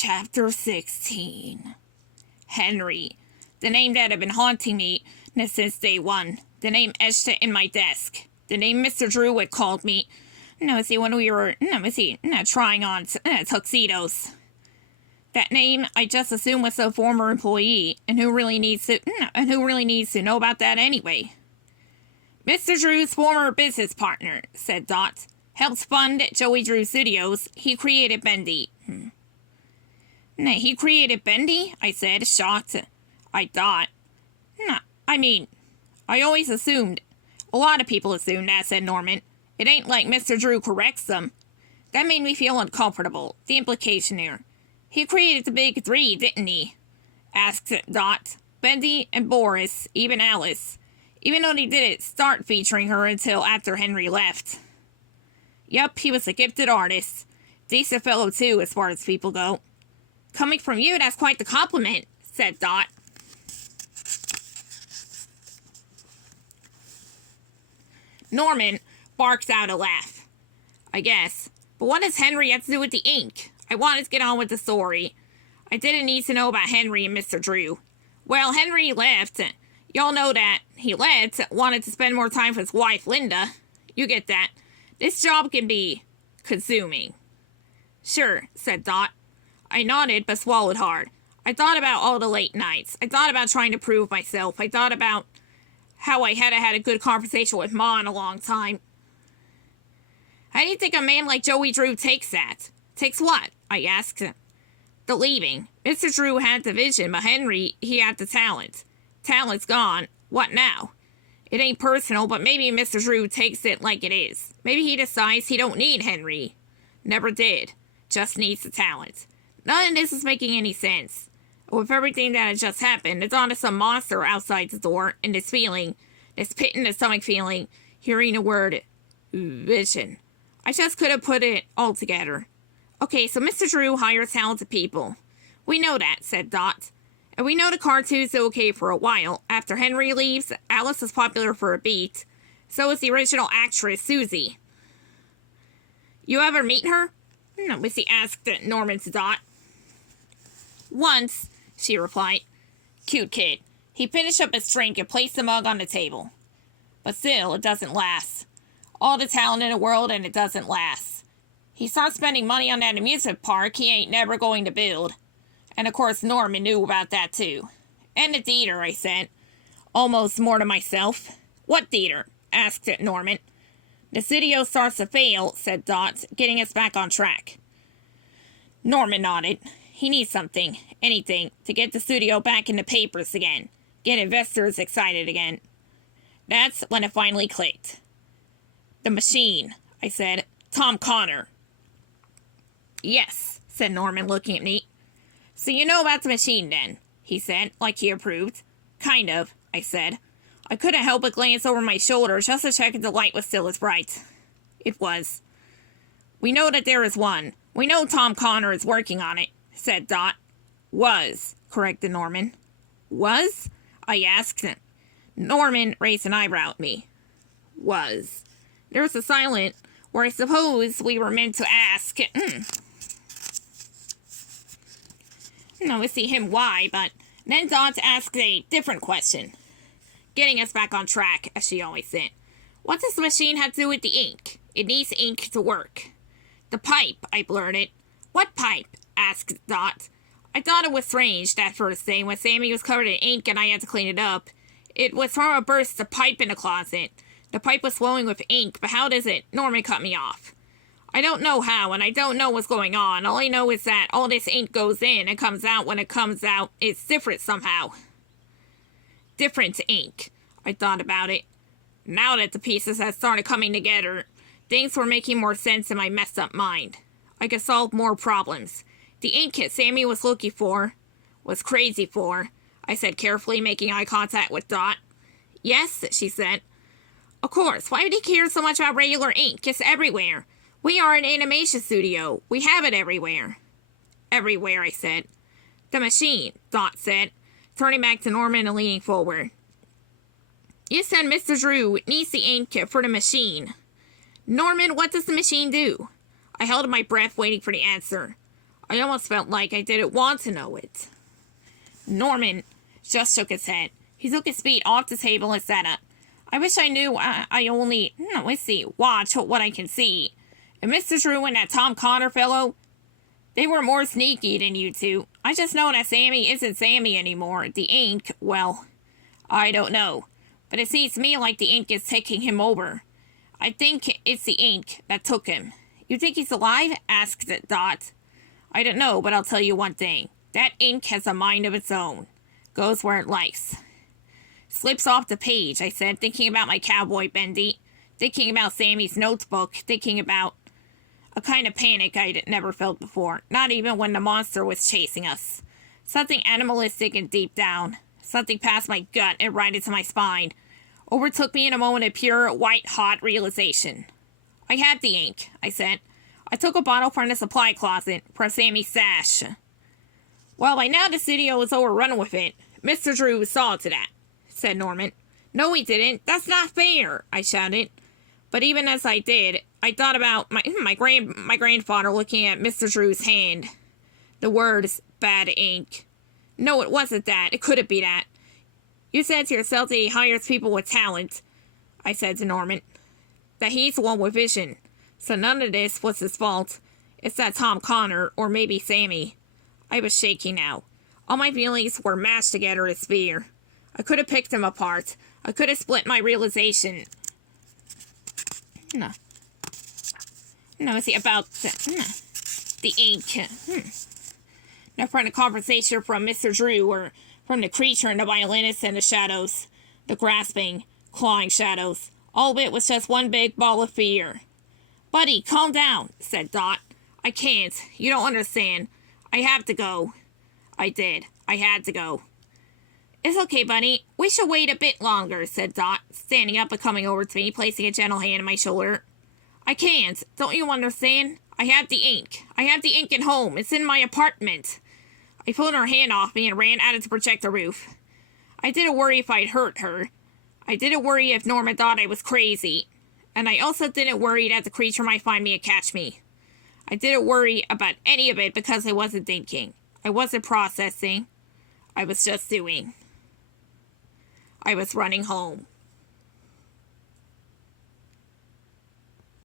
Chapter 16. Henry. The name that had been haunting me since day one. The name etched in my desk. The name Mr. Drew had called me. When we were trying on tuxedos. That name I just assumed was a former employee, and who really needs to know about that anyway? Mr. Drew's former business partner, said Dot, helped fund Joey Drew Studios. He created Bendy. He created Bendy? I said, shocked. I thought. I always assumed. A lot of people assumed that, said Norman. It ain't like Mr. Drew corrects them. That made me feel uncomfortable. The implication here. He created the big three, didn't he? Asked Dot. Bendy and Boris, even Alice. Even though they didn't start featuring her until after Henry left. Yup, he was a gifted artist. Decent fellow, too, as far as people go. Coming from you, that's quite the compliment, said Dot. Norman barked out a laugh. I guess. But what does Henry have to do with the ink? I wanted to get on with the story. I didn't need to know about Henry and Mr. Drew. Well, Henry left. Y'all know that. He left, wanted to spend more time with his wife, Linda. You get that. This job can be consuming. Sure, said Dot. I nodded, but swallowed hard. I thought about all the late nights. I thought about trying to prove myself. I thought about how I hadn't had a good conversation with Ma in a long time. How do you think a man like Joey Drew takes that? Takes what? I asked. The leaving. Mr. Drew had the vision, but Henry, he had the talent. Talent's gone. What now? It ain't personal, but maybe Mr. Drew takes it like it is. Maybe he decides he don't need Henry. Never did. Just needs the talent. None of this is making any sense. With everything that had just happened, it's on to some monster outside the door, and this feeling, this pit in the stomach feeling, hearing the word vision. I just couldn't put it all together. Okay, so Mr. Drew hires talented people. We know that, said Dot. And we know the cartoon's okay for a while. After Henry leaves, Alice is popular for a beat. So is the original actress, Susie. You ever meet her? Missy asked Norman to Dot. Once, she replied. Cute kid. He finished up his drink and placed the mug on the table. But still, it doesn't last. All the talent in the world and it doesn't last. He starts spending money on that amusement park he ain't never going to build. And of course Norman knew about that too. And the theater, I said. Almost more to myself. What theater? Asked Norman. The studio starts to fail, said Dot, getting us back on track. Norman nodded. He needs something, anything, to get the studio back in the papers again. Get investors excited again. That's when it finally clicked. The machine, I said. Tom Connor. Yes, said Norman, looking at me. So you know about the machine then, he said, like he approved. Kind of, I said. I couldn't help but glance over my shoulder just to check if the light was still as bright. It was. We know that there is one. We know Tom Connor is working on it, said Dot. Was, corrected Norman. Was? I asked. Norman raised an eyebrow at me. Was. There was a silence where I suppose we were meant to ask. We see him why, but then Dot asked a different question. Getting us back on track, as she always said. What does the machine have to do with the ink? It needs ink to work. The pipe, I blurted. What pipe? Asked Dot. I thought it was strange that first day when Sammy was covered in ink and I had to clean it up. It was from a burst of pipe in the closet. The pipe was flowing with ink, but how does it? Norman cut me off. I don't know how, and I don't know what's going on. All I know is that all this ink goes in and comes out. When it comes out, it's different somehow. Different ink. I thought about it. Now that the pieces had started coming together, things were making more sense in my messed up mind. I could solve more problems. The ink kit Sammy was looking for, was crazy for, I said carefully, making eye contact with Dot. Yes, she said. Of course, why would he care so much about regular ink? It's everywhere. We are an animation studio. We have it everywhere. Everywhere, I said. The machine, Dot said, turning back to Norman and leaning forward. You said Mr. Drew needs the ink for the machine. Norman, what does the machine do? I held my breath, waiting for the answer. I almost felt like I didn't want to know it. Norman just shook his head. He took his feet off the table and sat up. I wish I knew I only, watch what I can see. And Mr. Drew and that Tom Connor fellow, they were more sneaky than you two. I just know that Sammy isn't Sammy anymore. The ink, well, I don't know. But it seems to me like the ink is taking him over. I think it's the ink that took him. You think he's alive? Asked Dot. I don't know, but I'll tell you one thing. That ink has a mind of its own. Goes where it likes. Slips off the page, I said, thinking about my cowboy Bendy. Thinking about Sammy's notebook. Thinking about a kind of panic I'd never felt before. Not even when the monster was chasing us. Something animalistic and deep down. Something past my gut and right into my spine. Overtook me in a moment of pure, white-hot realization. I had the ink, I said. I took a bottle from the supply closet from Sammy's stash. Well, by now the studio was overrun with it. Mr. Drew saw to that, said Norman. No, he didn't. That's not fair, I shouted. But even as I did, I thought about my grandfather looking at Mr. Drew's hand. The words, bad ink. No, it wasn't that. It couldn't be that. You said to yourself that he hires people with talent, I said to Norman. That he's the one with vision. So none of this was his fault. It's that Tom Connor, or maybe Sammy. I was shaking now. All my feelings were mashed together as fear. I could have picked them apart. I could have split my realization. No, see, about the ink. Now from the conversation from Mr. Drew, or from the creature and the violinist and the shadows. The grasping, clawing shadows. All of it was just one big ball of fear. Buddy, calm down, said Dot. I can't. You don't understand. I have to go. I did. I had to go. It's okay, Bunny. We should wait a bit longer, said Dot, standing up and coming over to me, placing a gentle hand on my shoulder. I can't. Don't you understand? I have the ink. I have the ink at home. It's in my apartment. I pulled her hand off me and ran out of the projector roof. I didn't worry if I'd hurt her. I didn't worry if Norman thought I was crazy. And I also didn't worry that the creature might find me and catch me. I didn't worry about any of it because I wasn't thinking. I wasn't processing. I was just doing. I was running home.